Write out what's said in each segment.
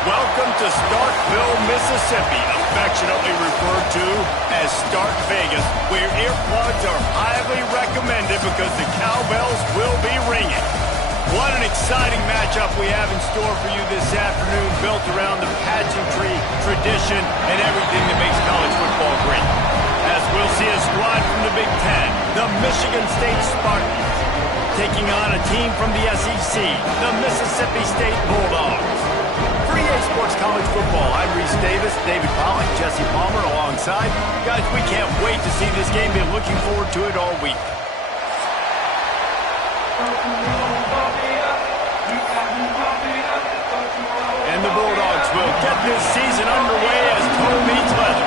Welcome to Starkville, Mississippi, affectionately referred to as Stark Vegas, where earplugs are highly recommended because the cowbells will be ringing. What an exciting matchup we have in store for you this afternoon, built around the pageantry, tradition, and everything that makes college football great. As we'll see a squad from the Big Ten, the Michigan State Spartans, taking on a team from the SEC, the Mississippi State Bulldogs. For EA Sports College Football, I'm Reese Davis, David Pollock, Jesse Palmer alongside. Guys, we can't wait to see this game. Been looking forward to it all week. And the Bulldogs will get this season underway as toe meets leather.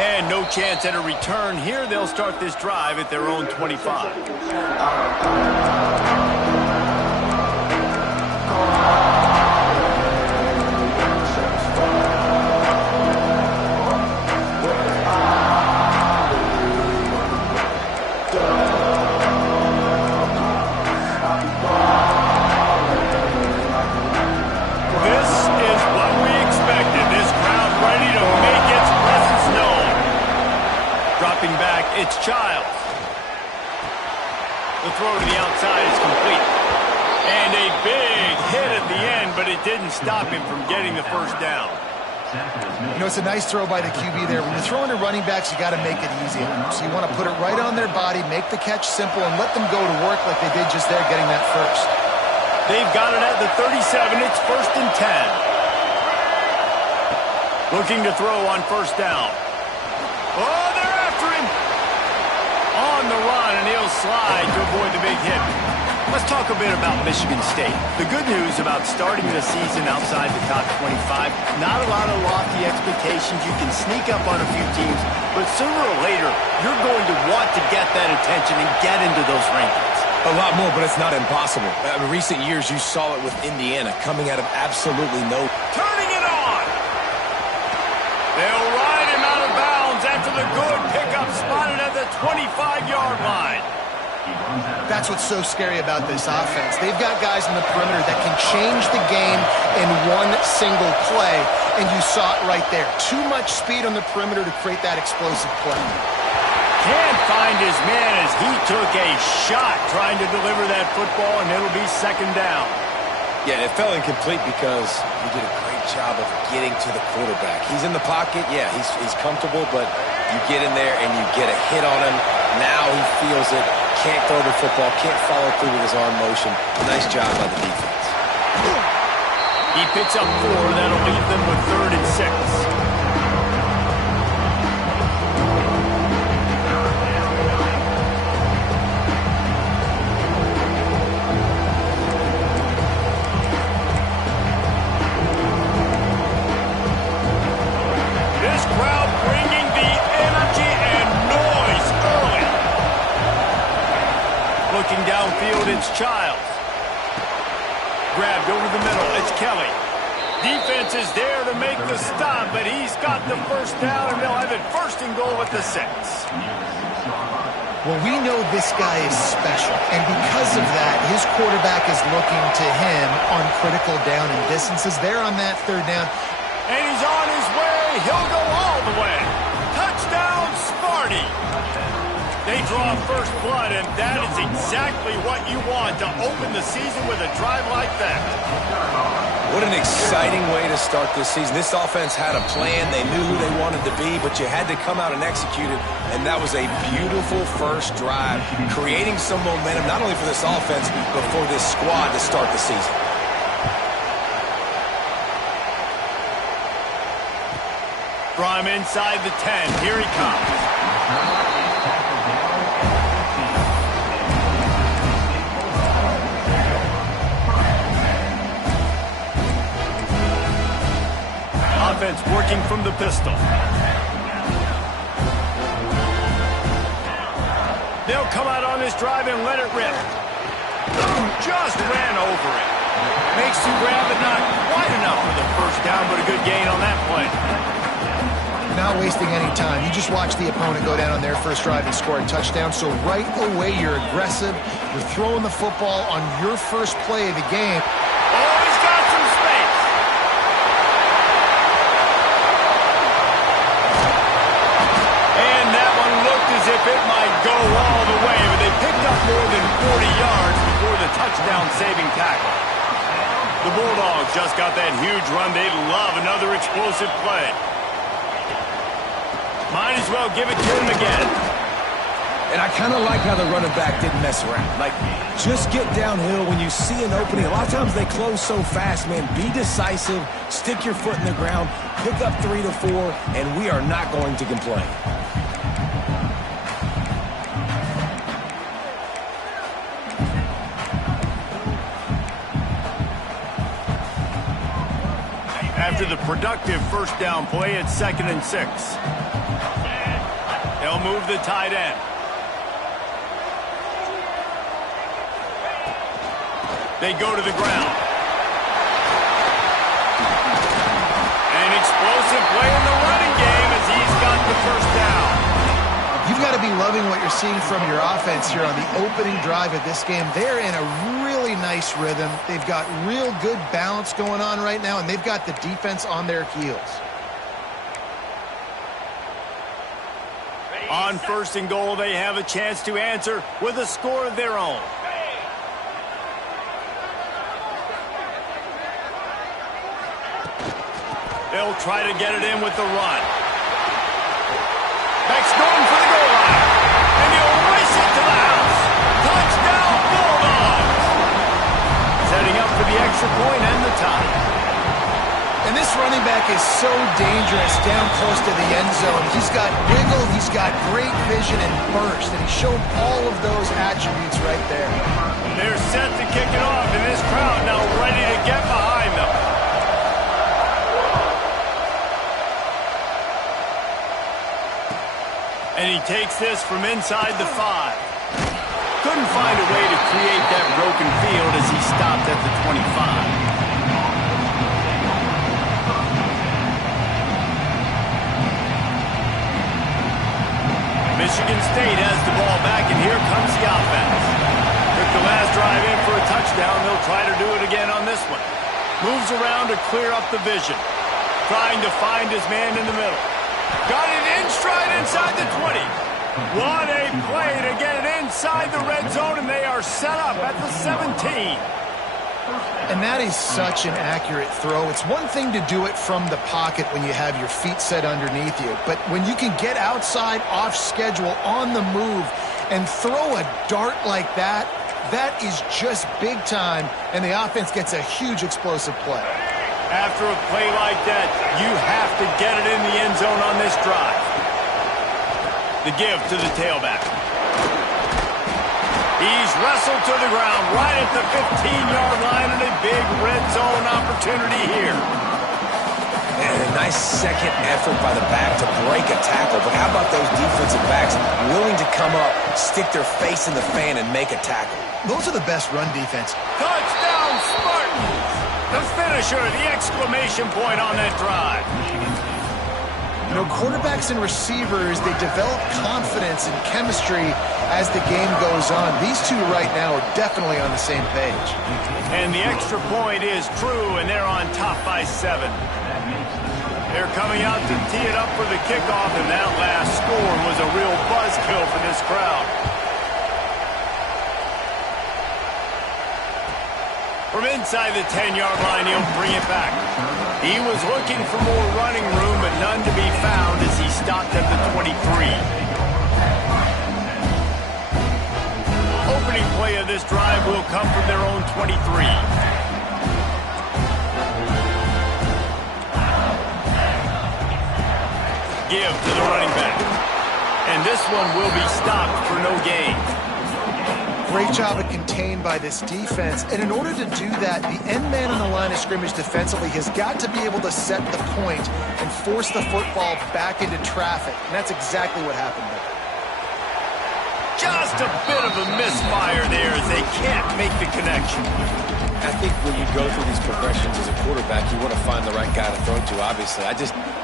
And no chance at a return here. They'll start this drive at their own 25. This is what we expected. This crowd ready to make its presence known. Dropping back, it's Childs. The throw to the outside is complete. And a big hit at the end, but it didn't stop him from getting the first down. You know, it's a nice throw by the QB there. When you're throwing to running backs, you got to make it easy. So you want to put it right on their body, make the catch simple, and let them go to work like they did just there, getting that first. They've got it at the 37. It's 1st and 10. Looking to throw on first down. Oh, they're after him. On the run, and he'll slide to avoid the big hit. Let's talk a bit about Michigan State. The good news about starting the season outside the top 25, not a lot of lofty expectations. You can sneak up on a few teams, but sooner or later, you're going to want to get that attention and get into those rankings. A lot more, but it's not impossible. In recent years, you saw it with Indiana coming out of absolutely no... Turning it on! They'll ride him out of bounds after the good pickup spotted at the 25-yard line. That's what's so scary about this offense. They've got guys in the perimeter that can change the game in one single play, and you saw it right there. Too much speed on the perimeter to create that explosive play. Can't find his man as he took a shot trying to deliver that football, and it'll be second down. Yeah, it fell incomplete because he did a great job of getting to the quarterback. He's in the pocket. Yeah, he's comfortable, but you get in there and you get a hit on him. Now he feels it. Can't throw the football. Can't follow through with his arm motion. Nice job by the defense. He picks up 4. That'll leave them with 3rd and 6. Looking downfield, it's Childs. Grabbed over the middle, it's Kelly. Defense is there to make the stop, but he's got the first down, and they'll have it 1st and goal at the 6. Well, we know this guy is special, and because of that, his quarterback is looking to him on critical down and distances. There on that 3rd down. And he's on his way. He'll go all the way. Touchdown, Sparty. They draw first blood, and that is exactly what you want to open the season with a drive like that. What an exciting way to start this season. This offense had a plan. They knew who they wanted to be, but you had to come out and execute it, and that was a beautiful first drive, creating some momentum, not only for this offense, but for this squad to start the season. From inside the 10, here he comes. Offense working from the pistol. They'll come out on this drive and let it rip. Just ran over it. Makes the grab, but not quite enough for the first down, but a good gain on that play. not wasting any time. You just watch the opponent go down on their first drive and score a touchdown. So right away, you're aggressive. You're throwing the football on your first play of the game. Oh, he's got some space. And that one looked as if it might go all the way, but they picked up more than 40 yards before the touchdown-saving tackle. The Bulldogs just got that huge run. They'd love another explosive play. Might as well give it to him again. And I kind of like how the running back didn't mess around. Like, just get downhill when you see an opening. A lot of times they close so fast, man. Be decisive, stick your foot in the ground, pick up 3 to 4, and we are not going to complain. After the productive first down play, it's 2nd and 6. They'll move the tight end. They go to the ground. An explosive play in the running game as he's got the first down. You've got to be loving what you're seeing from your offense here on the opening drive of this game. They're in a really nice rhythm. They've got real good balance going on right now, and they've got the defense on their heels. On 1st and goal, they have a chance to answer with a score of their own. They'll try to get it in with the run. Beck's going for the goal line. And he'll race it to the house. Touchdown, Bulldogs! Setting up for the extra point and the tie. And this running back is so dangerous down close to the end zone. He's got wiggle, he's got great vision and burst, and he showed all of those attributes right there. They're set to kick it off, and this crowd now ready to get behind them. And he takes this from inside the 5. Couldn't find a way to create that broken field as he stopped at the 25. Michigan State has the ball back, and here comes the offense. Took the last drive in for a touchdown. They'll try to do it again on this one. Moves around to clear up the vision. Trying to find his man in the middle. Got it in stride inside the 20. What a play to get it inside the red zone, and they are set up at the 17. And that is such an accurate throw. It's one thing to do it from the pocket when you have your feet set underneath you, but when you can get outside, off schedule, on the move, and throw a dart like that, that is just big time, and the offense gets a huge explosive play. After a play like that, you have to get it in the end zone on this drive. The give to the tailback. He's wrestled to the ground right at the 15-yard line, and a big red zone opportunity here. And a nice second effort by the back to break a tackle. But how about those defensive backs willing to come up, stick their face in the fan, and make a tackle? Those are the best run defense. Touchdown, Spartans! The finisher, the exclamation point on that drive. You know, quarterbacks and receivers, they develop confidence and chemistry as the game goes on. These two right now are definitely on the same page. And the extra point is true, and they're on top by 7. They're coming out to tee it up for the kickoff, and that last score was a real buzzkill for this crowd. From inside the 10-yard line, he'll bring it back. He was looking for more running room, but none to be found as he stopped at the 23. Opening play of this drive will come from their own 23. Give to the running back. And this one will be stopped for no gain. Great job of contained by this defense. And in order to do that, the end man on the line of scrimmage defensively has got to be able to set the point and force the football back into traffic. And that's exactly what happened there. Just a bit of a misfire there as they can't make the connection. I think when you go through these progressions as a quarterback, you want to find the right guy to throw to, obviously. I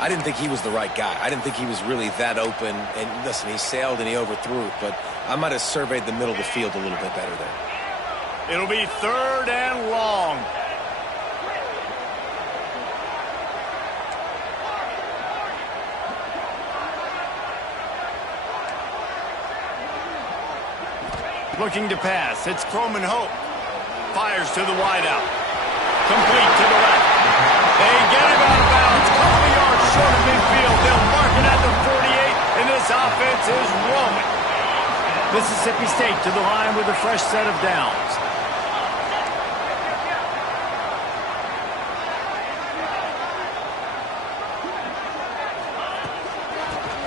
didn't think he was the right guy. I didn't think he was really that open. And listen, he sailed and he overthrew it, but I might have surveyed the middle of the field a little bit better there. It'll be 3rd and long. Looking to pass. It's Croman Hope. Fires to the wideout. Complete to the left. They get him out of bounds. Couple of yards short of midfield. They'll mark it at the 48, and this offense is rolling. Mississippi State to the line with a fresh set of downs.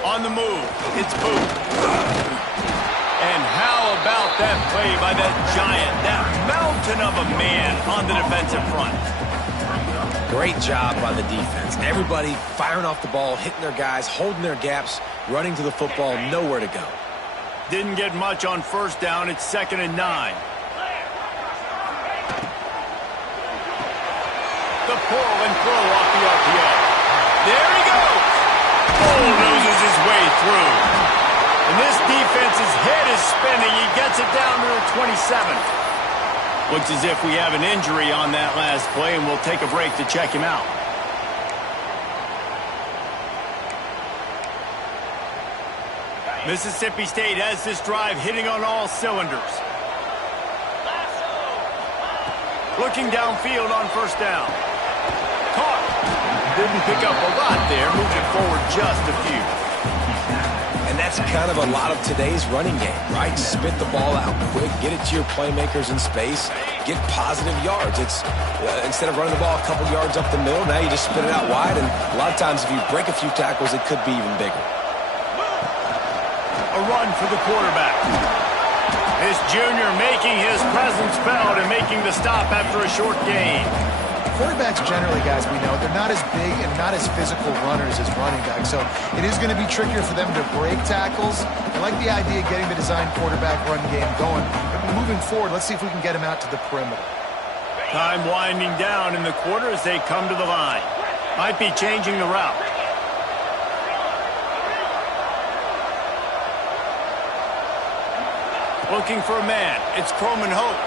On the move, it's Booth. And how about that play by that giant, that mountain of a man on the defensive front? Great job by the defense. Everybody firing off the ball, hitting their guys, holding their gaps, running to the football, nowhere to go. Didn't get much on 1st down. It's 2nd and 9. The pull and throw off the RPO. There he goes. Bulldozes his way through. And this defense's head is spinning. He gets it down to the 27. Looks as if we have an injury on that last play, and we'll take a break to check him out. Mississippi State has this drive hitting on all cylinders. Looking downfield on 1st down. Caught. Didn't pick up a lot there. Moved it forward just a few. And that's kind of a lot of today's running game, right? Spit the ball out quick, get it to your playmakers in space, get positive yards. It's instead of running the ball a couple yards up the middle, now you just spit it out wide, and a lot of times if you break a few tackles, it could be even bigger. A run for the quarterback. This junior making his presence felt and making the stop after a short gain. Quarterbacks generally, guys, we know, they're not as big and not as physical runners as running backs, so it is going to be trickier for them to break tackles. I like the idea of getting the design quarterback run game going. But moving forward, let's see if we can get him out to the perimeter. Time winding down in the quarter as they come to the line. Might be changing the route. Looking for a man. It's Croman Hope.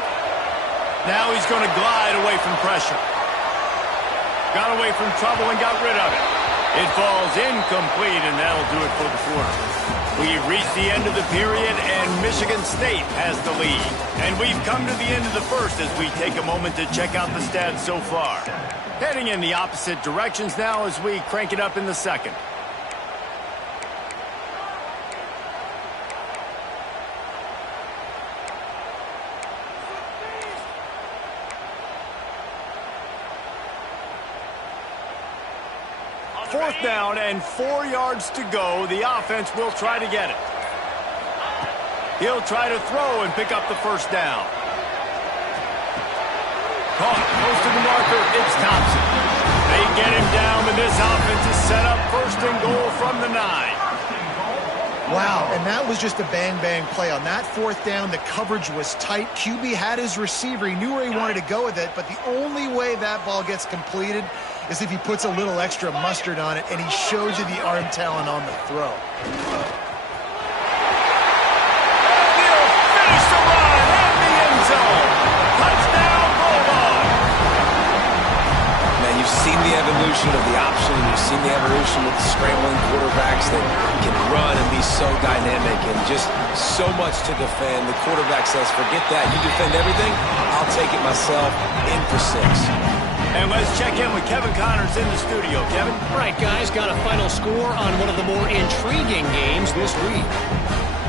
Now he's going to glide away from pressure. Got away from trouble and got rid of it. It falls incomplete, and that'll do it for the quarter. We've reached the end of the period, and Michigan State has the lead. And we've come to the end of the first as we take a moment to check out the stats so far. Heading in the opposite directions now as we crank it up in the second. Fourth down and 4 yards to go. The offense will try to get it. He'll try to throw and pick up the 1st down. Caught close to the marker. It's Thompson. They get him down, and this offense is set up 1st and goal from the 9. Wow, and that was just a bang-bang play. On that 4th down, the coverage was tight. QB had his receiver. He knew where he wanted to go with it, but the only way that ball gets completed is if he puts a little extra mustard on it, and he shows you the arm talent on the throw. He'll finish the run in the end zone. Touchdown, Bulldog. Man, you've seen the evolution of the option, and you've seen the evolution with the scrambling quarterbacks that can run and be so dynamic and just so much to defend. The quarterback says, forget that. You defend everything, I'll take it myself. In for 6. And let's check in with Kevin Connors in the studio. Kevin? All right, guys, got a final score on one of the more intriguing games this week.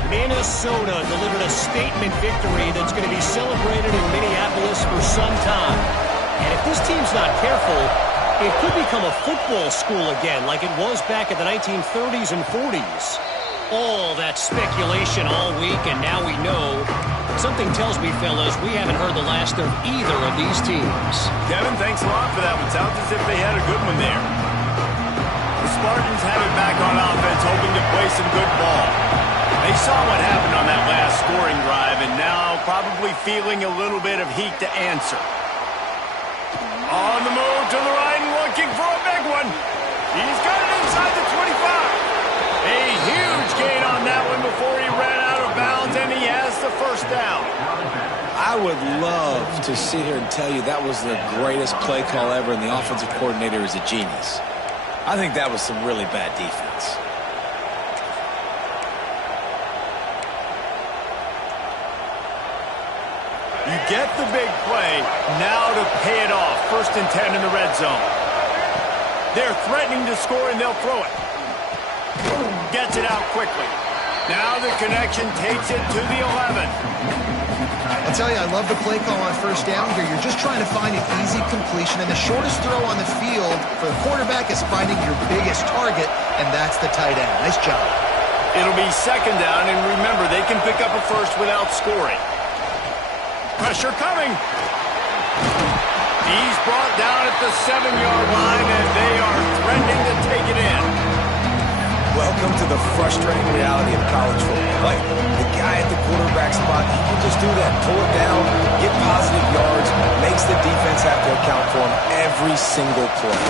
Minnesota delivered a statement victory that's going to be celebrated in Minneapolis for some time. And if this team's not careful, it could become a football school again like it was back in the 1930s and 40s. All that speculation all week, and now we know. Something tells me, fellas, we haven't heard the last of either of these teams. Kevin, thanks a lot for that one. Sounds as if they had a good one there. The Spartans have it back on offense, hoping to play some good ball. They saw what happened on that last scoring drive, and now probably feeling a little bit of heat to answer. On the move to the right and looking for a big one. He's got it inside the 25. A huge gain on that one before he ran out of bounds, and he has the first down. I would love to sit here and tell you that was the greatest play call ever, and the offensive coordinator is a genius. I think that was some really bad defense. You get the big play, now to pay it off. 1st and 10 in the red zone. They're threatening to score, and they'll throw it. Gets it out quickly. Now the connection takes it to the 11. I'll tell you, I love the play call on 1st down here. You're just trying to find an easy completion, and the shortest throw on the field for the quarterback is finding your biggest target, and that's the tight end. Nice job. It'll be 2nd down, and remember, they can pick up a first without scoring. Pressure coming. He's brought down at the 7-yard line, and they are threatening to take it in. Welcome to the frustrating reality of college football. Like, the guy at the quarterback spot, he can just do that. Pull it down, get positive yards, makes the defense have to account for him every single play.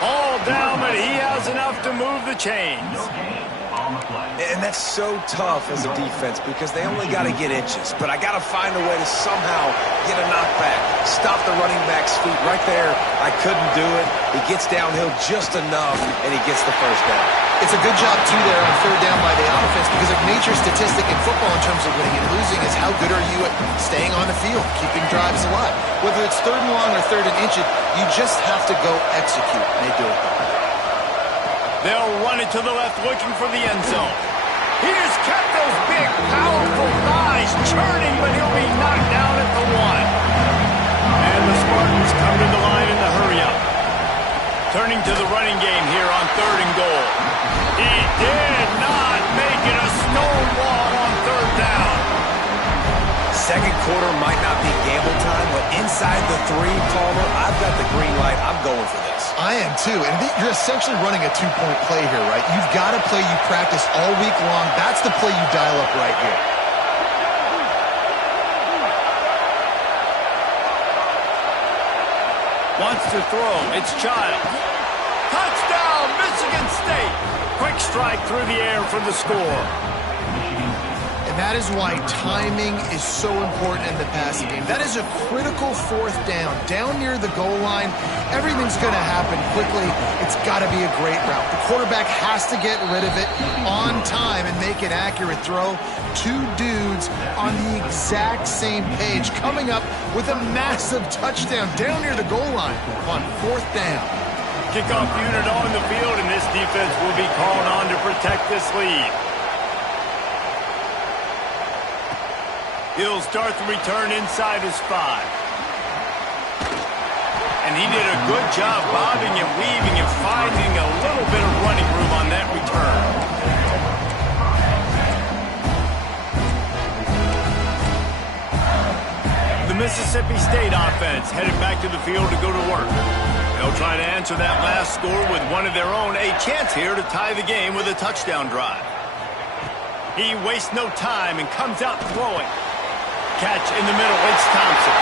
All down, but he has enough to move the chains. And that's so tough as a defense because they only got to get inches. But I got to find a way to somehow get a knockback, stop the running back's feet right there. I couldn't do it. He gets downhill just enough, and he gets the first down. It's a good job, too, there on 3rd down by the offense because a major statistic in football in terms of winning and losing is how good are you at staying on the field, keeping drives alive. Whether it's 3rd and long or 3rd and inches, you just have to go execute, and they do it. They'll run it to the left, looking for the end zone. He just kept those big, powerful thighs churning, but he'll be knocked down at the 1. And the Spartans come to the line in the hurry-up. Turning to the running game here on 3rd and goal. He did not make it a stonewall on 3rd down. 2nd quarter might not be gamble time, but inside the 3, Palmer, I've got the green light. I'm going for this. I am too, and you're essentially running a 2-point play here, right? You've got a play you practice all week long. That's the play you dial up right here. Wants to throw. It's Childs. Touchdown, Michigan State. Quick strike through the air for the score. And that is why timing is so important in the passing game. That is a critical 4th down. Down near the goal line, everything's going to happen quickly. It's got to be a great route. The quarterback has to get rid of it on time and make an accurate throw. 2 dudes on the exact same page coming up with a massive touchdown down near the goal line on 4th down. Kickoff unit on the field, and this defense will be called on to protect this lead. He'll start the return inside his 5. And he did a good job bobbing and weaving and finding a little bit of running room on that return. The Mississippi State offense headed back to the field to go to work. They'll try to answer that last score with one of their own. A chance here to tie the game with a touchdown drive. He wastes no time and comes out throwing. Catch in the middle, it's Thompson.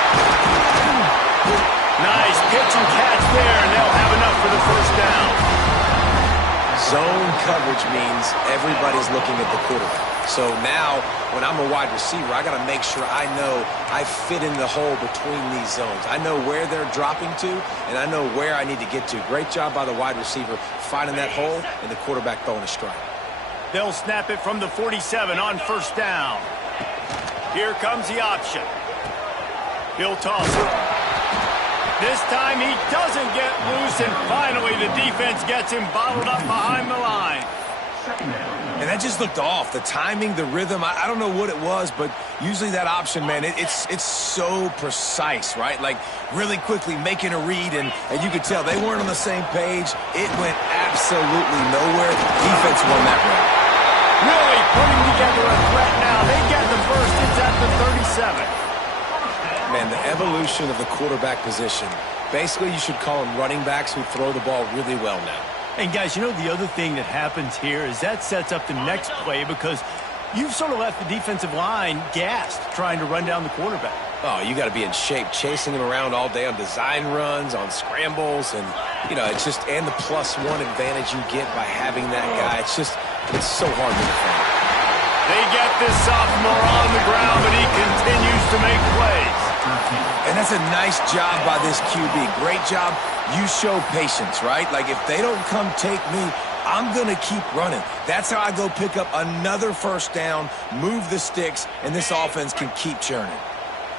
Nice pitch and catch there, and they'll have enough for the first down. Zone coverage means everybody's looking at the quarterback. So now, when I'm a wide receiver, I got to make sure I know I fit in the hole between these zones. I know where they're dropping to, and I know where I need to get to. Great job by the wide receiver finding that hole, and the quarterback throwing a strike. They'll snap it from the 47 on 1st down. Here comes the option. He'll toss it. This time he doesn't get loose, and finally the defense gets him bottled up behind the line. And that just looked off. The timing, the rhythm, I don't know what it was, but usually that option, man, it's so precise, right? Like really quickly making a read, and you could tell they weren't on the same page. It went absolutely nowhere. Defense won that round. Really putting together a threat now. They get the first. It's at the 37. Man, the evolution of the quarterback position. Basically, you should call them running backs who throw the ball really well now. And, guys, you know the other thing that happens here is that sets up the next play because you've sort of left the defensive line gassed trying to run down the quarterback. Oh, you got to be in shape, chasing him around all day on design runs, on scrambles, and, you know, it's just, and the +1 advantage you get by having that guy. It's so hard to defend. They get this sophomore on the ground, but he continues to make plays. And that's a nice job by this QB. Great job. You show patience, right? Like, if they don't come take me, I'm going to keep running. That's how I go pick up another first down, move the sticks, and this offense can keep churning.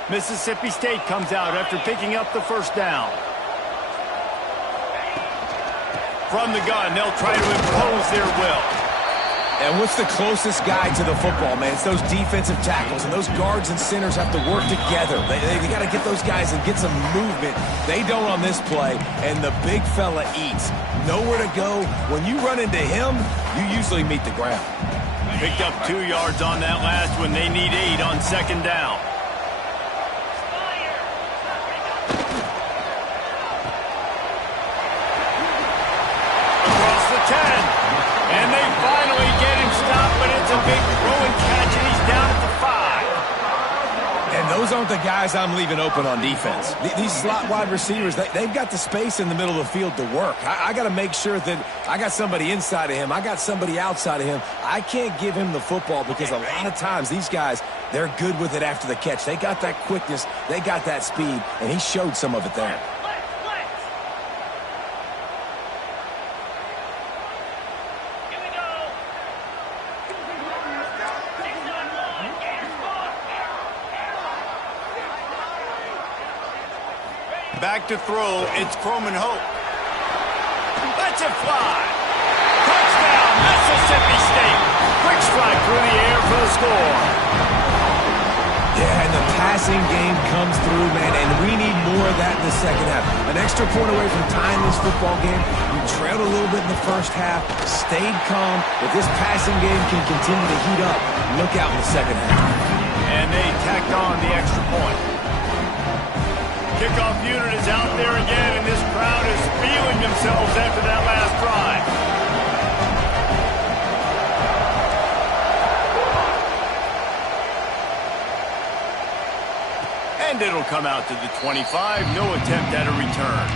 Mississippi State comes out after picking up the first down. From the gun, they'll try to impose their will. And what's the closest guy to the football, man? It's those defensive tackles, and those guards and centers have to work together. They got to get those guys and get some movement. They don't on this play, and the big fella eats. Nowhere to go. When you run into him, you usually meet the ground. Picked up 2 yards on that last one. They need 8 on second down. Across the 10. And they finally get him stopped, but it's a big throw and catch, and he's down at the 5. And those aren't the guys I'm leaving open on defense. These slot wide receivers, they've got the space in the middle of the field to work. I got to make sure that I got somebody inside of him. I got somebody outside of him. I can't give him the football because a lot of times these guys, they're good with it after the catch. They got that quickness. They got that speed, and he showed some of it there. Back to throw, it's Croman Hope. Lets it fly. Touchdown, Mississippi State. Quick strike through the air for the score. Yeah, and the passing game comes through, man, and we need more of that in the second half. An extra point away from tying this football game. You trailed a little bit in the first half, stayed calm. If this passing game can continue to heat up, look out in the second half. And they tacked on the extra point. Kickoff unit is out there again, and this crowd is feeling themselves after that last drive. And it'll come out to the 25. No attempt at a return.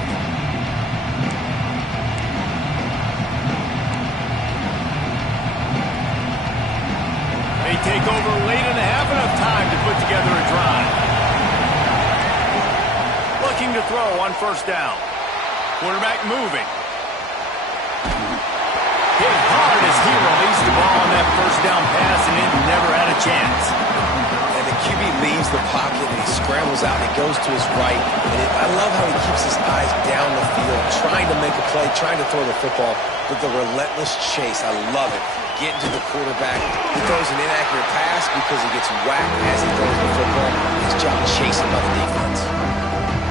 They take over late in the half, enough time to put together a drive. Looking to throw on first down. Quarterback moving. Hit hard as he released the ball on that first down pass, and it never had a chance. And the QB leaves the pocket, and he scrambles out, and he goes to his right. And I love how he keeps his eyes down the field, trying to make a play, trying to throw the football, but the relentless chase, I love it. Getting to the quarterback. He throws an inaccurate pass because he gets whacked as he throws the football. His job chasing by the defense.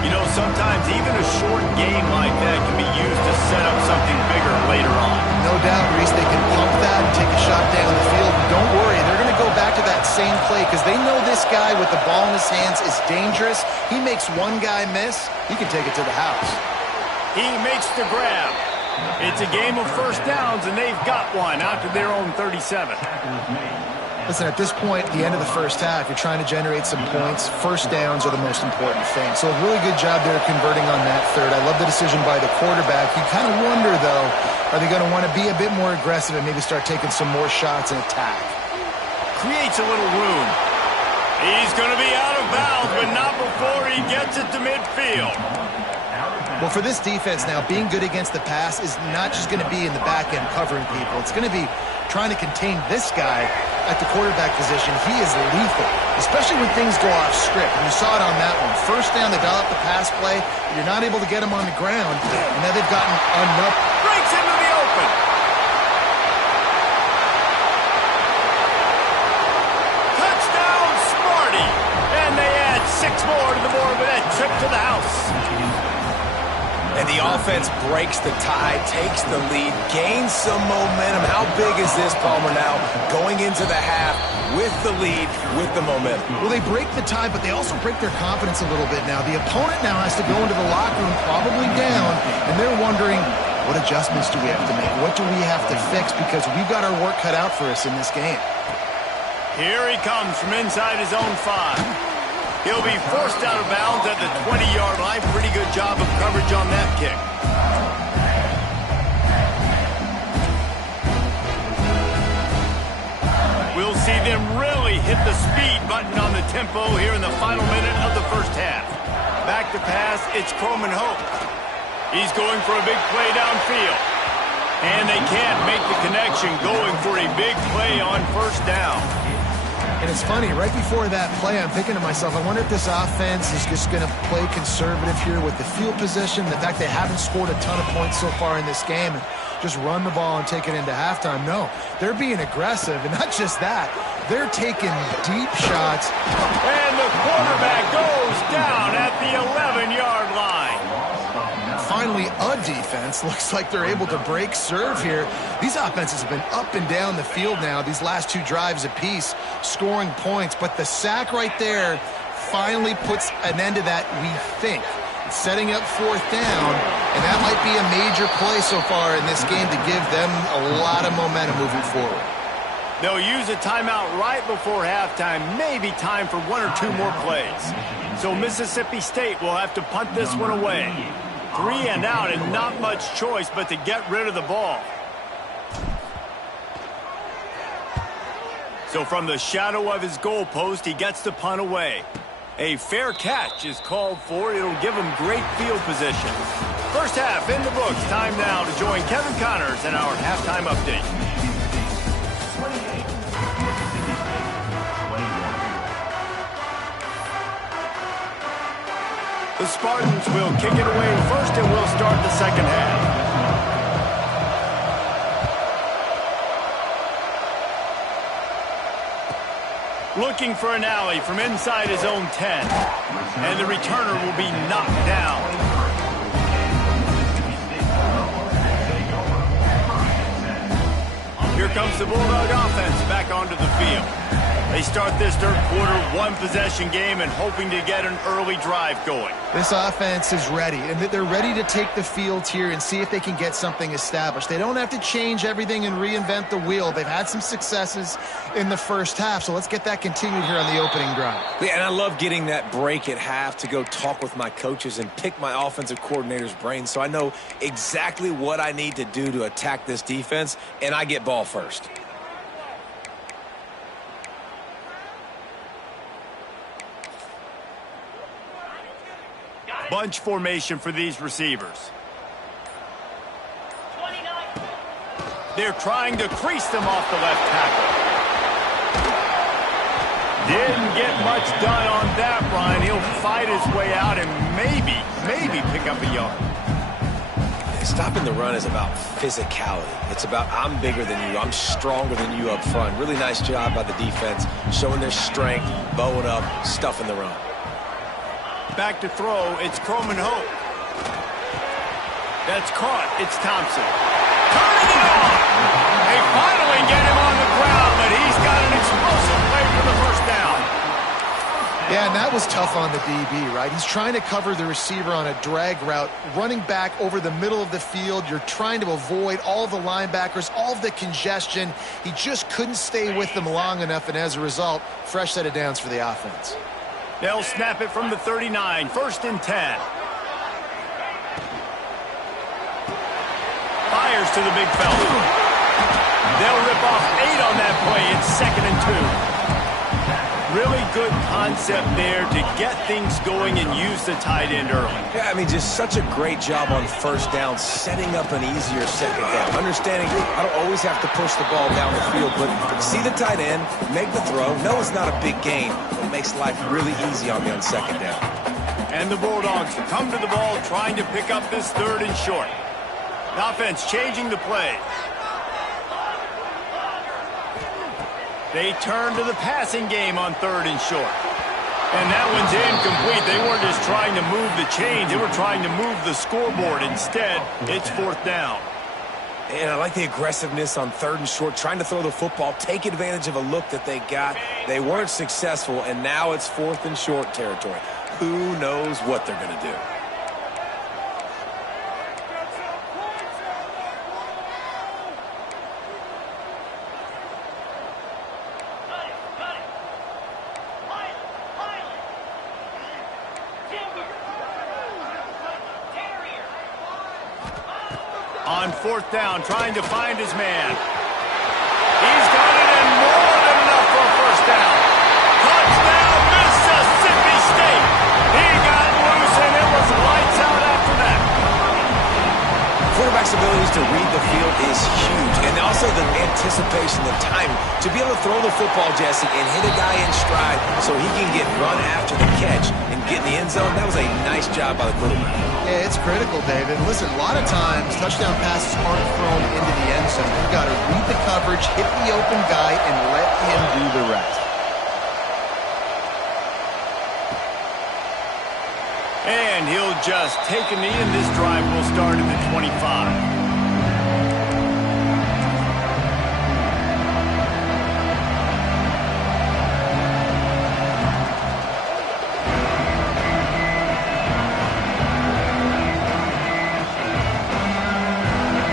You know, sometimes even a short game like that can be used to set up something bigger later on. No doubt, Reese, they can pump that and take a shot down the field. Don't worry, they're going to go back to that same play because they know this guy with the ball in his hands is dangerous. He makes one guy miss, he can take it to the house. He makes the grab. It's a game of first downs, and they've got one out to their own 37. Listen, at this point, the end of the first half, you're trying to generate some points. First downs are the most important thing. So a really good job there converting on that third. I love the decision by the quarterback. You kind of wonder, though, are they going to want to be a bit more aggressive and maybe start taking some more shots and attack? Creates a little room. He's going to be out of bounds, but not before he gets it to midfield. Well, for this defense now, being good against the pass is not just going to be in the back end covering people. It's going to be trying to contain this guy at the quarterback position. He is lethal, especially when things go off script. And you saw it on that one. First down, they dial up the pass play. You're not able to get him on the ground, and now they've gotten enough. Breaks into the open. Touchdown, Smarty. And they add 6 more to the board with that trip to the house. And the offense breaks the tie, takes the lead, gains some momentum. How big is this, Palmer, now going into the half with the lead, with the momentum? Well, they break the tie, but they also break their confidence a little bit now. The opponent now has to go into the locker room probably down, and they're wondering, what adjustments do we have to make? What do we have to fix? Because we've got our work cut out for us in this game. Here he comes from inside his own 5. He'll be forced out of bounds at the 20-yard line. Pretty good job of coverage on that kick. We'll see them really hit the speed button on the tempo here in the final minute of the first half. Back to pass, it's Croman Hope. He's going for a big play downfield. And they can't make the connection, going for a big play on first down. And it's funny, right before that play, I'm thinking to myself, I wonder if this offense is just going to play conservative here with the field position, the fact they haven't scored a ton of points so far in this game, and just run the ball and take it into halftime. No, they're being aggressive, and not just that, they're taking deep shots. And the quarterback goes down at the 11-yard line. Finally, a defense looks like they're able to break serve here. These offenses have been up and down the field now, these last two drives apiece, scoring points. But the sack right there finally puts an end to that, we think. It's setting up fourth down, and that might be a major play so far in this game to give them a lot of momentum moving forward. They'll use a timeout right before halftime, maybe time for one or two more plays. So Mississippi State will have to punt this one away. 3 and out, and not much choice but to get rid of the ball. So from the shadow of his goalpost, he gets the punt away. A fair catch is called for. It'll give him great field position. First half in the books. Time now to join Kevin Connors in our halftime update. The Spartans will kick it away first, and we'll start the second half. Looking for an alley from inside his own 10. And the returner will be knocked down. Here comes the Bulldog offense back onto the field. They start this third quarter one-possession game and hoping to get an early drive going. This offense is ready, and they're ready to take the field here and see if they can get something established. They don't have to change everything and reinvent the wheel. They've had some successes in the first half, so let's get that continued here on the opening drive. Yeah, and I love getting that break at half to go talk with my coaches and pick my offensive coordinator's brain so I know exactly what I need to do to attack this defense, and I get ball first. Bunch formation for these receivers. They're trying to crease them off the left tackle. Didn't get much done on that run. He'll fight his way out and maybe pick up a yard. Stopping the run is about physicality. It's about I'm bigger than you, I'm stronger than you up front. Really nice job by the defense, showing their strength, bowing up, stuffing the run. Back to throw, it's Croman Hope. That's caught, it's Thompson. Turning it on! They finally get him on the ground, but he's got an explosive play for the first down. Yeah, and that was tough on the DB, right? He's trying to cover the receiver on a drag route, running back over the middle of the field. You're trying to avoid all of the linebackers, all of the congestion. He just couldn't stay with them long enough, and as a result, fresh set of downs for the offense. They'll snap it from the 39, 1st and 10. Fires to the big fella. They'll rip off 8 on that play. It's 2nd and 2. Really good concept there to get things going and use the tight end early. Yeah, I mean, just such a great job on first down, setting up an easier second down. Understanding I don't always have to push the ball down the field, but see the tight end, make the throw. No, it's not a big gain, but it makes life really easy on me on second down. And the Bulldogs come to the ball trying to pick up this 3rd and short. The offense changing the play. They turn to the passing game on 3rd and short. And that one's incomplete. They weren't just trying to move the chains. They were trying to move the scoreboard. Instead, it's 4th down. And I like the aggressiveness on 3rd and short, trying to throw the football, take advantage of a look that they got. They weren't successful, and now it's 4th and short territory. Who knows what they're going to do? On 4th down, trying to find his man. He's got it in more than enough for a first down. Touchdown, Mississippi State. He got loose, and it was lights out after that. Quarterback's abilities to read the field is huge, and also the anticipation, the timing. To be able to throw the football, Jesse, and hit a guy in stride so he can get run after the catch and get in the end zone, that was a nice job by the quarterback. Yeah, it's critical, David. Listen, a lot of times touchdown passes aren't thrown into the end zone. You've got to read the coverage, hit the open guy, and let him do the rest. And he'll just take a knee, and this drive will start at the 25.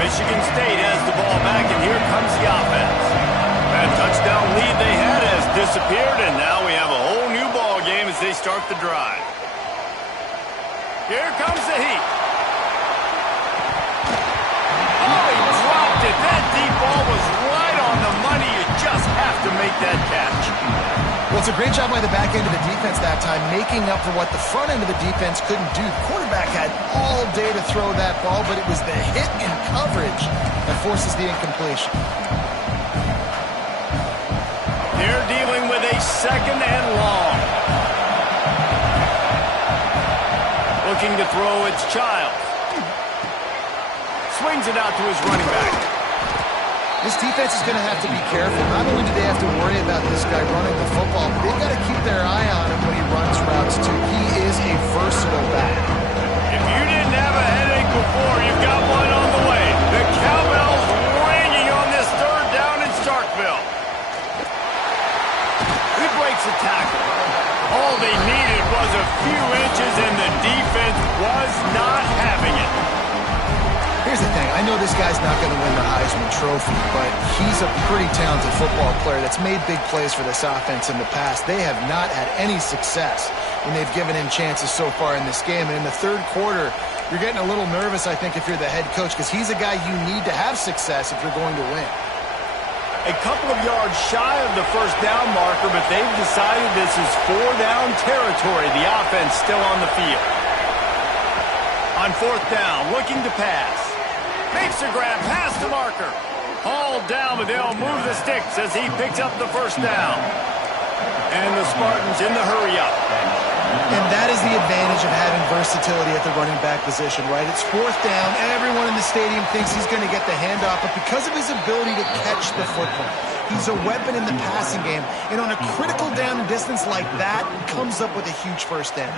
Michigan State has the ball back, and here comes the offense. That touchdown lead they had has disappeared, and now we have a whole new ball game as they start the drive. Here comes the heat. Oh, he dropped it. That deep ball was right on the money. You just have to make that catch. Well, it's a great job by the back end of the defense that time, making up for what the front end of the defense couldn't do. The quarterback had all day to throw that ball, but it was the hit and coverage that forces the incompletion. They're dealing with a 2nd and long. Looking to throw, it's Childs. Swings it out to his running back. This defense is going to have to be careful. Not only do they have to worry about this guy running the football, but they've got to keep their eye on him when he runs routes, too. He is a versatile back. If you didn't have a headache before, you've got one on the way. The cowbell's ringing on this 3rd down in Starkville. He breaks a tackle. All they needed was a few inches, and the defense was not having it. Here's the thing. I know this guy's not going to win the Heisman Trophy, but he's a pretty talented football player that's made big plays for this offense in the past. They have not had any success when they've given him chances so far in this game. And in the 3rd quarter, you're getting a little nervous, I think, if you're the head coach, because he's a guy you need to have success if you're going to win. A couple of yards shy of the 1st down marker, but they've decided this is 4-down territory. The offense still on the field. On 4th down, looking to pass. Makes a grab past the marker. Hauled down, but they'll move the sticks as he picks up the 1st down. And the Spartans in the hurry up. And that is the advantage of having versatility at the running back position, right? It's 4th down. Everyone in the stadium thinks he's going to get the handoff, but because of his ability to catch the football, he's a weapon in the passing game. And on a critical down and distance like that, comes up with a huge 1st down.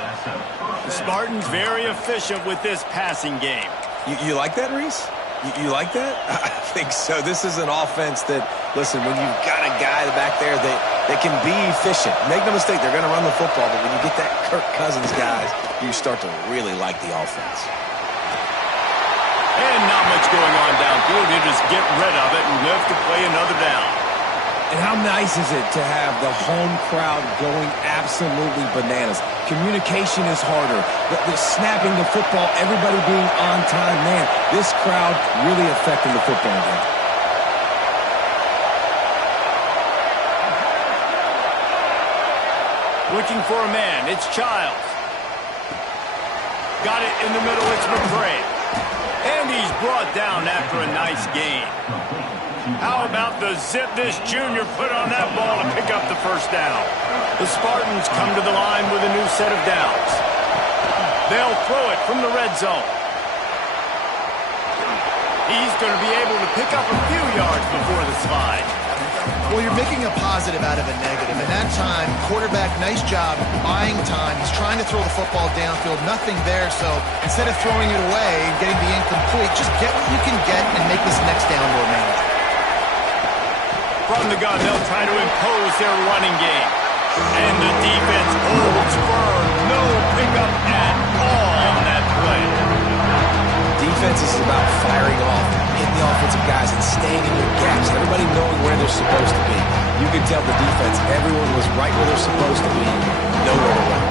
The Spartans very efficient with this passing game. You like that, Reese? You like that? I think so. This is an offense that, listen, when you've got a guy back there that can be efficient. Make no mistake, they're going to run the football, but when you get that Kirk Cousins guys, you start to really like the offense. And not much going on downfield. You just get rid of it and live to play another down. And how nice is it to have the home crowd going absolutely bananas? Communication is harder. The snapping the football, everybody being on time. Man, this crowd really affecting the football game. Looking for a man. It's Childs. Got it in the middle. It's McCray. And he's brought down after a nice gain. How about the zip this junior put on that ball to pick up the 1st down? The Spartans come to the line with a new set of downs. They'll throw it from the red zone. He's going to be able to pick up a few yards before the slide. Well, you're making a positive out of a negative. And that time, quarterback, nice job buying time. He's trying to throw the football downfield. Nothing there, so instead of throwing it away and getting the incomplete, just get what you can get and make this next down more manageable. From the gun, they'll try to impose their running game. And the defense holds firm. No pickup at all on that play. Defense is about firing off, hitting the offensive guys, and staying in your gaps. Everybody knowing where they're supposed to be. You could tell the defense, everyone was right where they're supposed to be. Nowhere to run.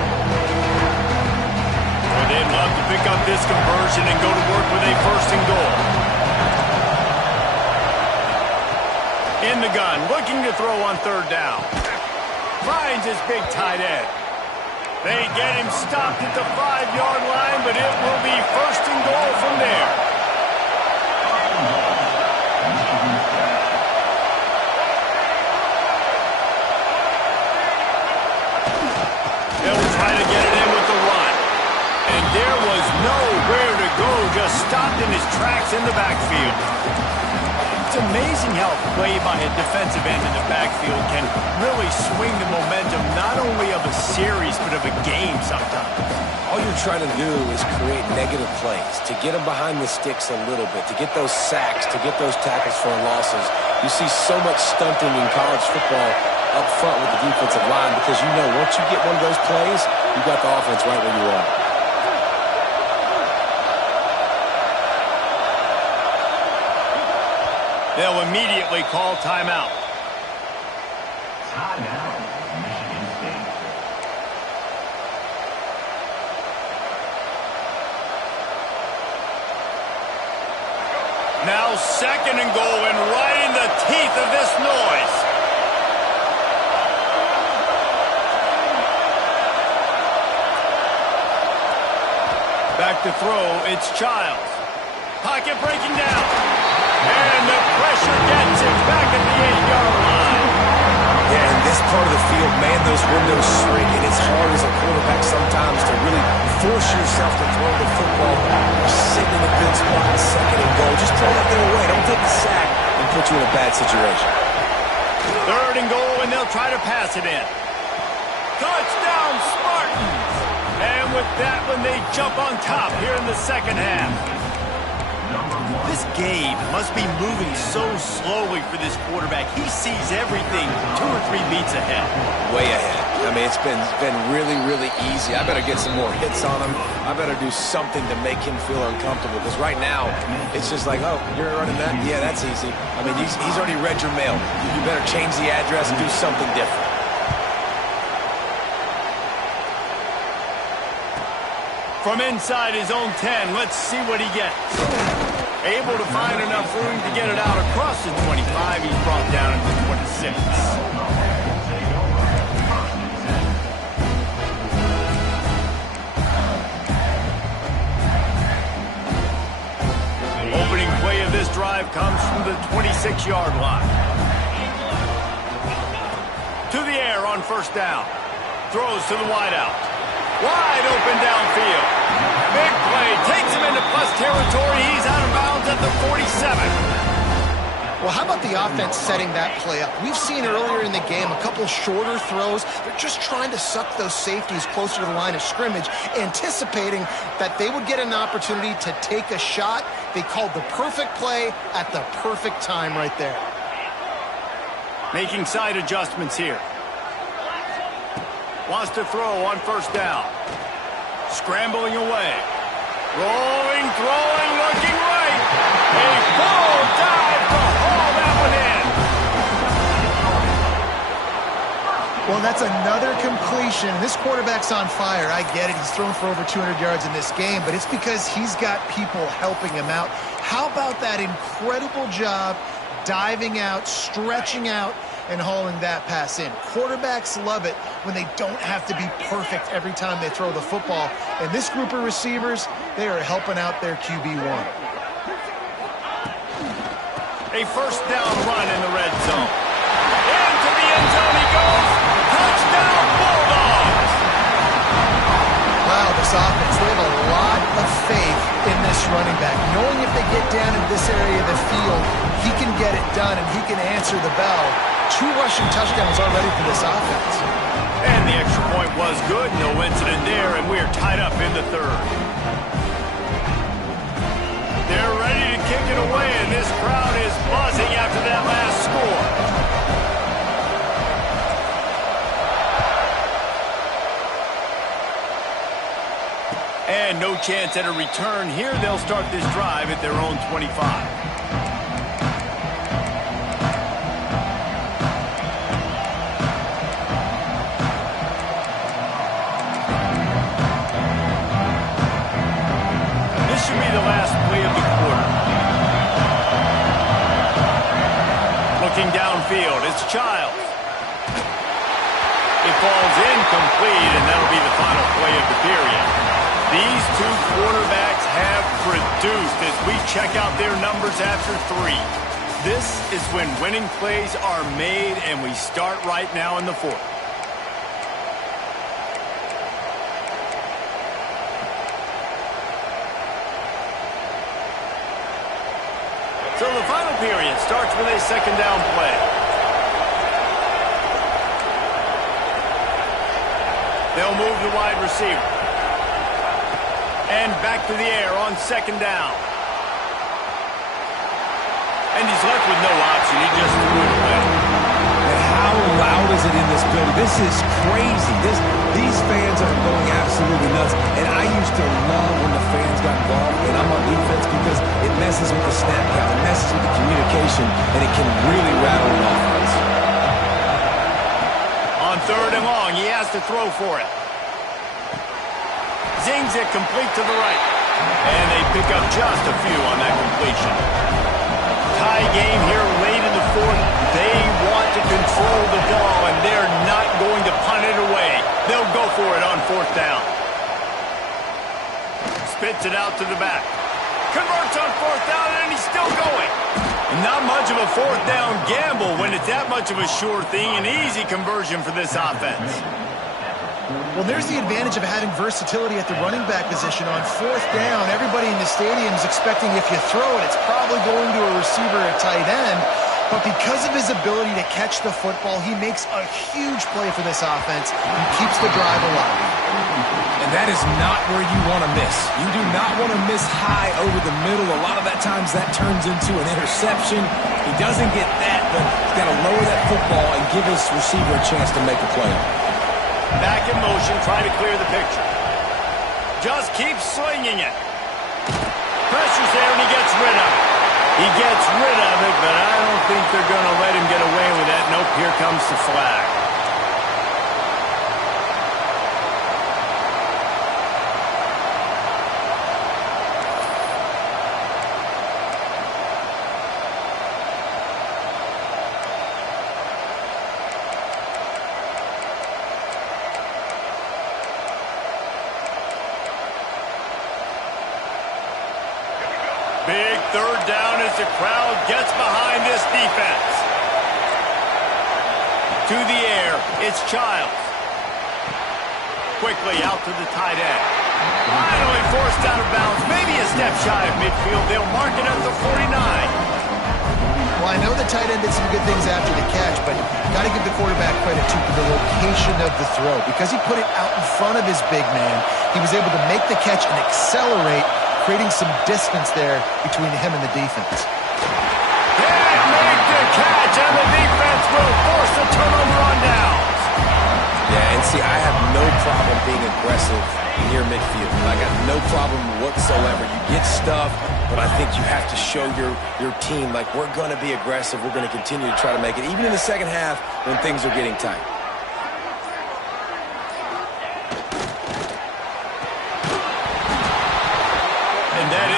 Well, they'd love to pick up this conversion and go to work with a 1st and goal. in the gun, looking to throw on third down. Finds his big tight end. They get him stopped at the 5-yard line, but it will be first and goal from there. They'll try to get it in with the run. And there was nowhere to go, just stopped in his tracks in the backfield. It's amazing how a play by a defensive end in the backfield can really swing the momentum not only of a series but of a game sometimes. All you're trying to do is create negative plays, to get them behind the sticks a little bit, to get those sacks, to get those tackles for losses. You see so much stunting in college football up front with the defensive line because you know once you get one of those plays, you got the offense right where you are. They'll immediately call timeout. Timeout, Michigan State. Now second and goal and right in the teeth of this noise. Back to throw, it's Childs. Pocket breaking down. And the pressure gets him back at the 8-yard line. Yeah, in this part of the field, man, those windows shrink, and it's hard as a quarterback sometimes to really force yourself to throw the football. You're sitting in a good spot, second and goal. Just throw that thing away. Don't take the sack and put you in a bad situation. Third and goal, and they'll try to pass it in. Touchdown, Spartans! And with that one, they jump on top here in the second half. This game must be moving so slowly for this quarterback. He sees everything 2 or 3 beats ahead. Way ahead. I mean, it's been really, really easy. I better get some more hits on him. I better do something to make him feel uncomfortable. Because right now, it's just like, oh, you're running that? Yeah, that's easy. I mean, he's already read your mail. You better change the address and do something different. From inside his own 10, let's see what he gets. Able to find enough room to get it out across the 25. He's brought down at the 26. Opening play of this drive comes from the 26-yard line. To the air on first down. Throws to the wideout. Wide open downfield. Big play. Takes him into plus territory. He's out of bounds at the 47. Well, how about the offense setting that play up? We've seen earlier in the game a couple shorter throws. They're just trying to suck those safeties closer to the line of scrimmage, anticipating that they would get an opportunity to take a shot. They called the perfect play at the perfect time right there. Making side adjustments here. Wants to throw on first down. Scrambling away. Rolling, throwing, looking right. A full dive to haul that one in. Well, that's another completion. This quarterback's on fire. I get it. He's thrown for over 200 yards in this game, but it's because he's got people helping him out. How about that incredible job diving out, stretching out, and hauling that pass in? Quarterbacks love it when they don't have to be perfect every time they throw the football. And this group of receivers, they are helping out their QB1. A first down run in the red zone. Into the end zone he goes. Touchdown, Bulldogs! Wow, this offense, they have a lot of faith in this running back. Knowing if they get down in this area of the field, he can get it done and he can answer the bell. 2 rushing touchdowns already for this offense. And the extra point was good. No incident there, and we're tied up in the third. They're ready to kick it away, and this crowd is buzzing after that last score. And no chance at a return here. They'll start this drive at their own 25. Should be the last play of the quarter. Looking downfield. falls incomplete, and that'll be the final play of the period. These two quarterbacks have produced as we check out their numbers after 3. This is when winning plays are made, and we start right now in the 4th. So the final period starts with a second down play. They'll move the wide receiver. And back to the air on second down. And he's left with no option. He just threw it away. And how loud is it in this building? This is crazy. These fans are going absolutely nuts. And I used to love when the fans got involved, and I'm on defense, because it messes with the snap count. It messes with the communication, and it can really rattle an offense. On 3rd and long, he has to throw for it. Zings it complete to the right. And they pick up just a few on that completion. Tie game here late in the 4th. They want to control the ball, and they're not going to punt it away. They'll go for it on 4th down. Spits it out to the back. Converts on 4th down, and he's still going. Not much of a 4th down gamble when it's that much of a sure thing. An easy conversion for this offense. Well, there's the advantage of having versatility at the running back position. On 4th down, everybody in the stadium is expecting if you throw it, it's probably going to a receiver or tight end. But because of his ability to catch the football, he makes a huge play for this offense and keeps the drive alive. And that is not where you want to miss. You do not want to miss high over the middle. A lot of that times that turns into an interception. He doesn't get that, but he's got to lower that football and give his receiver a chance to make a play. Back in motion, trying to clear the picture. Just keeps slinging it. Pressure's there, and he gets rid of it. He gets rid of it, but I don't think they're going to let him get away with that. Nope, here comes the flag. Big 3rd down as the crowd gets behind this defense. To the air, it's Childs. Quickly out to the tight end. Finally forced out of bounds, maybe a step shy of midfield. They'll mark it at the 49. Well, I know the tight end did some good things after the catch, but got to give the quarterback credit to the location of the throw. Because he put it out in front of his big man, he was able to make the catch and accelerate, creating some distance there between him and the defense. Can't make the catch, and the defense will force a turnover on downs. Yeah, and see, I have no problem being aggressive near midfield. I got no problem whatsoever. You get stuff, but I think you have to show your team, like, we're going to be aggressive. We're going to continue to try to make it, even in the second half when things are getting tight.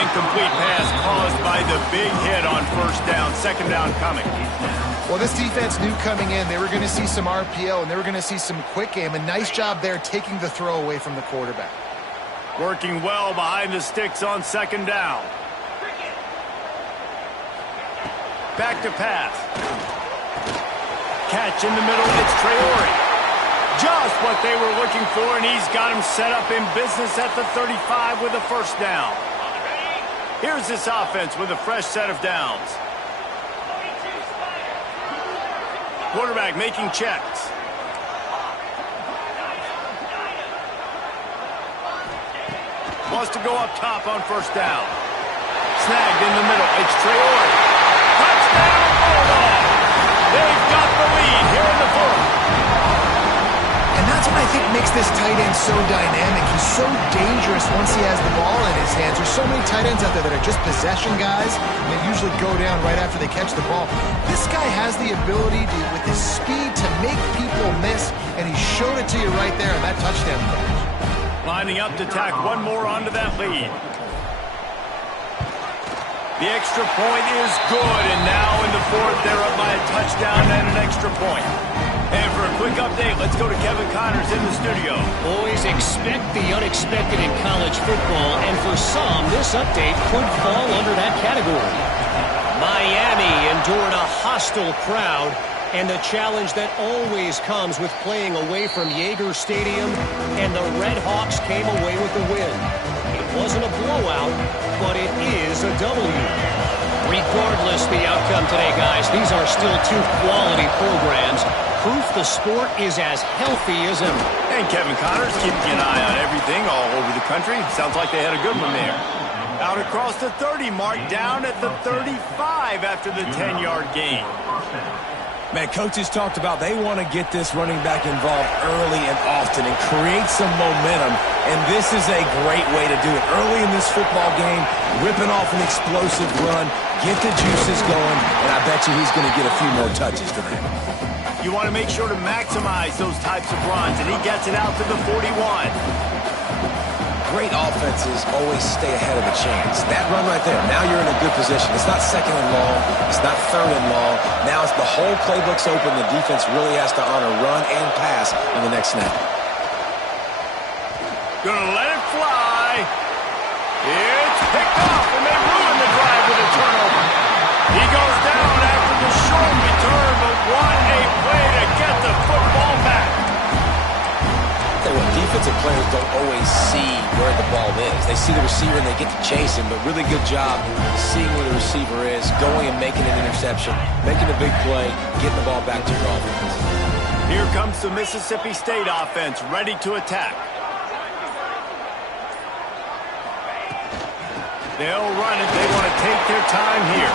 Incomplete pass caused by the big hit on 1st down. 2nd down coming. Well, this defense knew coming in they were going to see some RPO and they were going to see some quick game. A nice job there taking the throw away from the quarterback. Working well behind the sticks on 2nd down. Back to pass. Catch in the middle. It's Traore. Just what they were looking for, and he's got him set up in business at the 35 with a 1st down. Here's this offense with a fresh set of downs. Quarterback making checks. Wants to go up top on 1st down. Snagged in the middle. It's Traore. Touchdown, Bulldog. They've got the lead here in the 4th. And that's what I think makes this tight end so dynamic. He's so dangerous once he has the ball in his hands. There's so many tight ends out there that are just possession guys, and they usually go down right after they catch the ball. This guy has the ability to, with his speed, to make people miss, and he showed it to you right there in that touchdown catch. Lining up to tack one more onto that lead. The extra point is good, and now in the 4th, they're up by a touchdown and an extra point. And for a quick update, let's go to Kevin Connors in the studio. Boys, expect the unexpected in college football, and for some, this update could fall under that category. Miami endured a hostile crowd, and the challenge that always comes with playing away from Yager Stadium, and the Red Hawks came away with the win. It wasn't a blowout, but it is a W. Regardless the outcome today, guys, these are still two quality programs. Proof the sport is as healthy as ever. And Kevin Connors keeping an eye on everything all over the country. Sounds like they had a good one there. Out across the 30 mark, down at the 35 after the 10-yard gain. Man, coaches talked about they want to get this running back involved early and often and create some momentum, and this is a great way to do it. Early in this football game, ripping off an explosive run, get the juices going, and I bet you he's going to get a few more touches today. You want to make sure to maximize those types of runs, and he gets it out to the 41. Great offenses always stay ahead of the chains. That run right there, now you're in a good position. It's not second and long. It's not third and long. Now it's the whole playbook's open. The defense really has to honor run and pass on the next snap. Gonna let it fly. It's picked off, and they ruin the drive with a turnover. He goes down after the short return, but what a play to get the football back. Defensive players don't always see where the ball is. They see the receiver and they get to chase him, but really good job seeing where the receiver is, going and making an interception, making a big play, getting the ball back to your offense. Here comes the Mississippi State offense, ready to attack. They'll run it. They want to take their time here.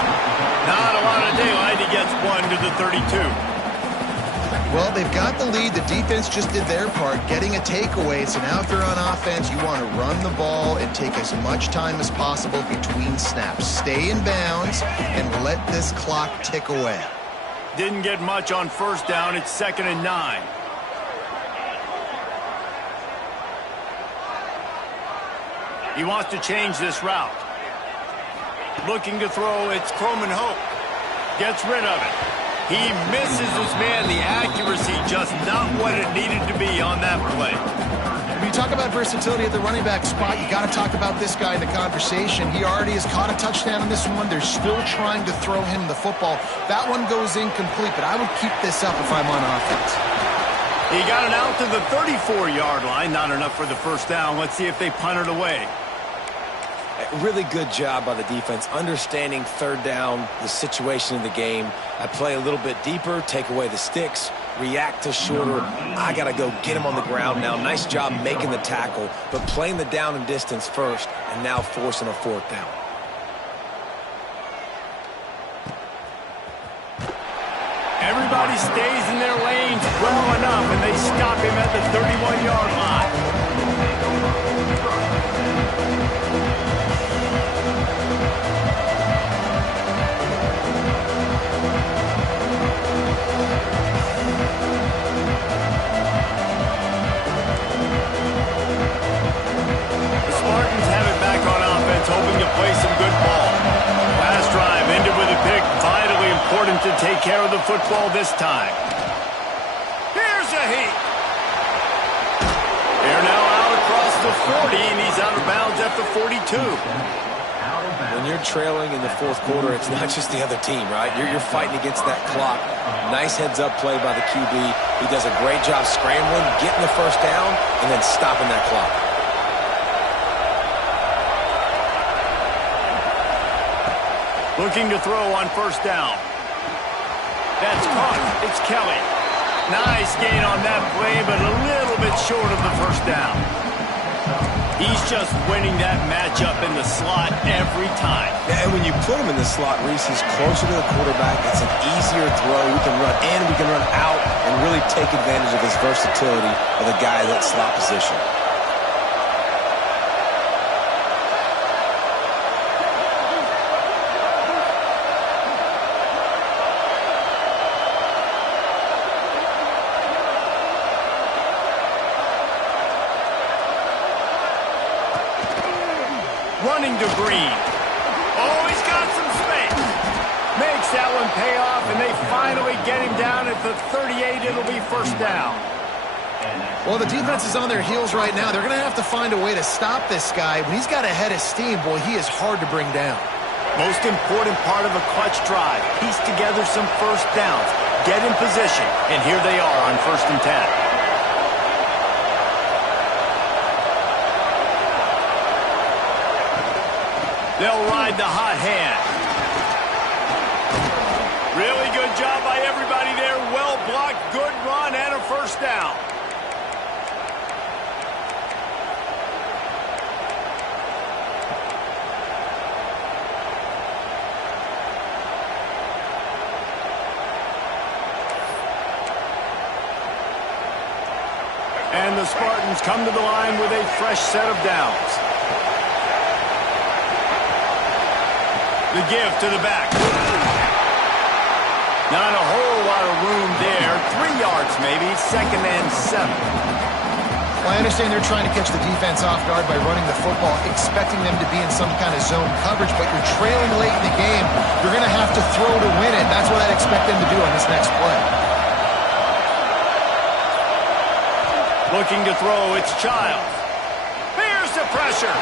Not a lot of daylight. He gets one to the 32. Well, they've got the lead. The defense just did their part, getting a takeaway. So now if you're on offense, you want to run the ball and take as much time as possible between snaps. Stay in bounds and let this clock tick away. Didn't get much on first down. It's 2nd and 9. He wants to change this route. Looking to throw. It's Croman Hope. Gets rid of it. He misses his man. The accuracy just not what it needed to be on that play. When you talk about versatility at the running back spot, you got to talk about this guy in the conversation. He already has caught a touchdown in this one. They're still trying to throw him the football. That one goes incomplete, but I would keep this up if I'm on offense. He got it out to the 34-yard line. Not enough for the first down. Let's see if they punt it away. Really good job by the defense, understanding third down, the situation in the game. I play a little bit deeper, take away the sticks, react to shorter. I got to go get him on the ground now. Nice job making the tackle, but playing the down and distance first, and now forcing a fourth down. Everybody stays in their lanes well enough, and they stop him at the 31-yard line. Hoping to play some good ball. Last drive ended with a pick. Vitally important to take care of the football this time. Here's a heat. They're now out across the 40, and he's out of bounds at the 42. When you're trailing in the fourth quarter, it's not just the other team, right? You're fighting against that clock. Nice heads-up play by the QB. He does a great job scrambling, getting the first down, and then stopping that clock. Looking to throw on first down. That's caught. It's Kelly. Nice gain on that play, but a little bit short of the first down. He's just winning that matchup in the slot every time. Yeah, and when you put him in the slot, Reese, he's closer to the quarterback. It's an easier throw. We can run in, we can run out, and really take advantage of his versatility of the guy in that slot position. Running to Green. Oh, he's got some space. Makes Makes that one pay off, and they finally get him down at the 38. It'll be first down. Well, the defense is on their heels right now. They're going to have to find a way to stop this guy. When he's got a head of steam, boy, he is hard to bring down. Most important part of a clutch drive. Piece together some first downs. Get in position, and here they are on 1st and 10. They'll ride the hot hand. Really good job by everybody there. Well blocked, good run, and a first down. And the Spartans come to the line with a fresh set of downs. The give to the back. Not a whole lot of room there. 3 yards maybe, 2nd and 7. Well, I understand they're trying to catch the defense off guard by running the football, expecting them to be in some kind of zone coverage, but you're trailing late in the game. You're going to have to throw to win it. That's what I'd expect them to do on this next play. Looking to throw, it's Childs. Here's the pressure.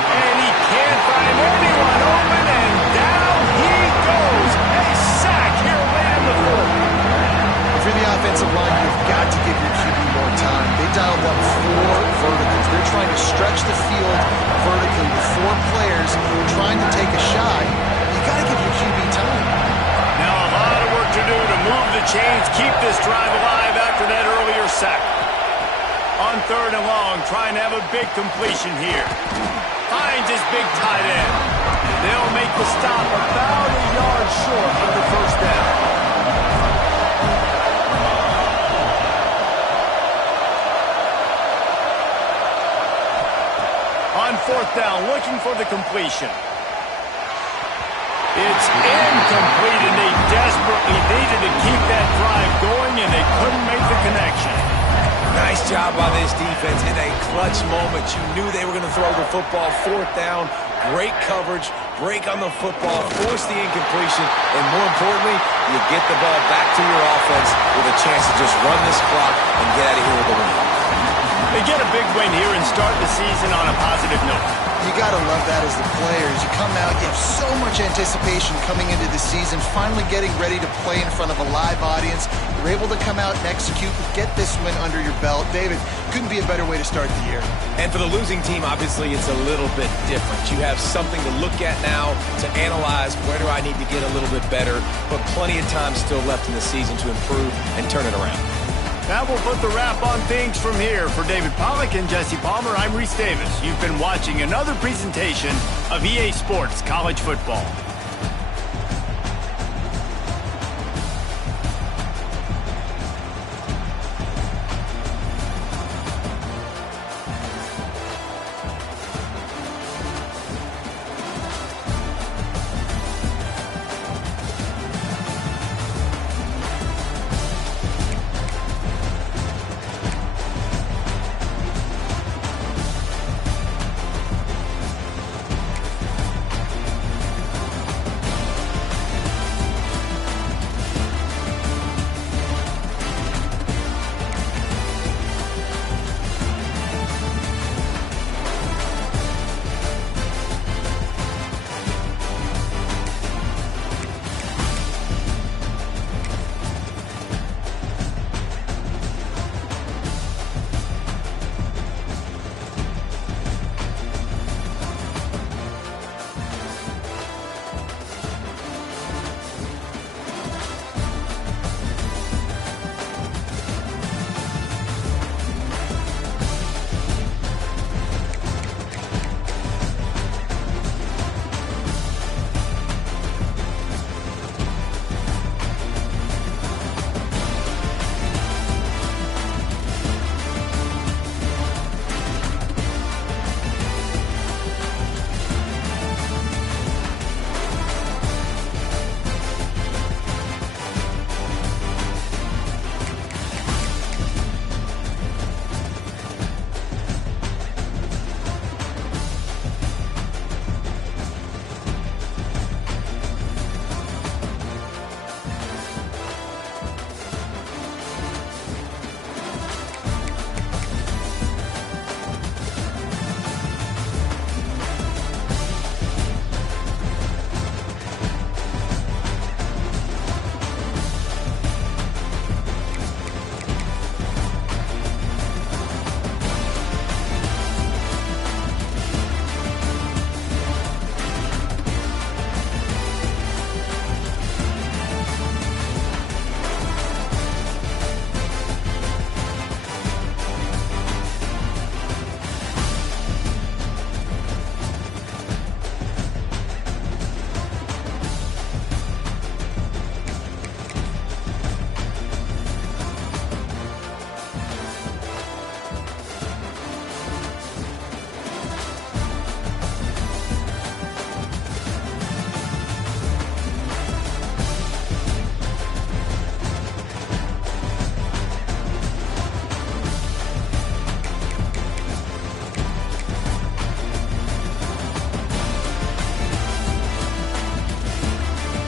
And he can't find anyone open, and down he goes. A sack here late in the 4th. If you're the offensive line, you've got to give your QB more time. They dialed up 4 verticals. They're trying to stretch the field vertically with 4 players trying to take a shot. You got to give your QB time. Now a lot of work to do to move the chains, keep this drive alive after that earlier sack. On 3rd and long, trying to have a big completion here. Finds his big tight end. They'll make the stop about a yard short of the first down. On 4th down, looking for the completion. It's incomplete, and they desperately needed to keep that drive going, and they couldn't make the connection. Nice job by this defense in a clutch moment. You knew they were going to throw the football. 4th down, great coverage, break on the football, force the incompletion, and more importantly, you get the ball back to your offense with a chance to just run this clock and get out of here with a win. They get a big win here and start the season on a positive note. You got to love that as the players. You come out, you have so much anticipation coming into the season, finally getting ready to play in front of a live audience. You're able to come out and execute, get this win under your belt. David, couldn't be a better way to start the year. And for the losing team, obviously, it's a little bit different. You have something to look at now to analyze where do I need to get a little bit better, but plenty of time still left in the season to improve and turn it around. That will put the wrap on things from here. For David Pollack and Jesse Palmer, I'm Reese Davis. You've been watching another presentation of EA Sports College Football.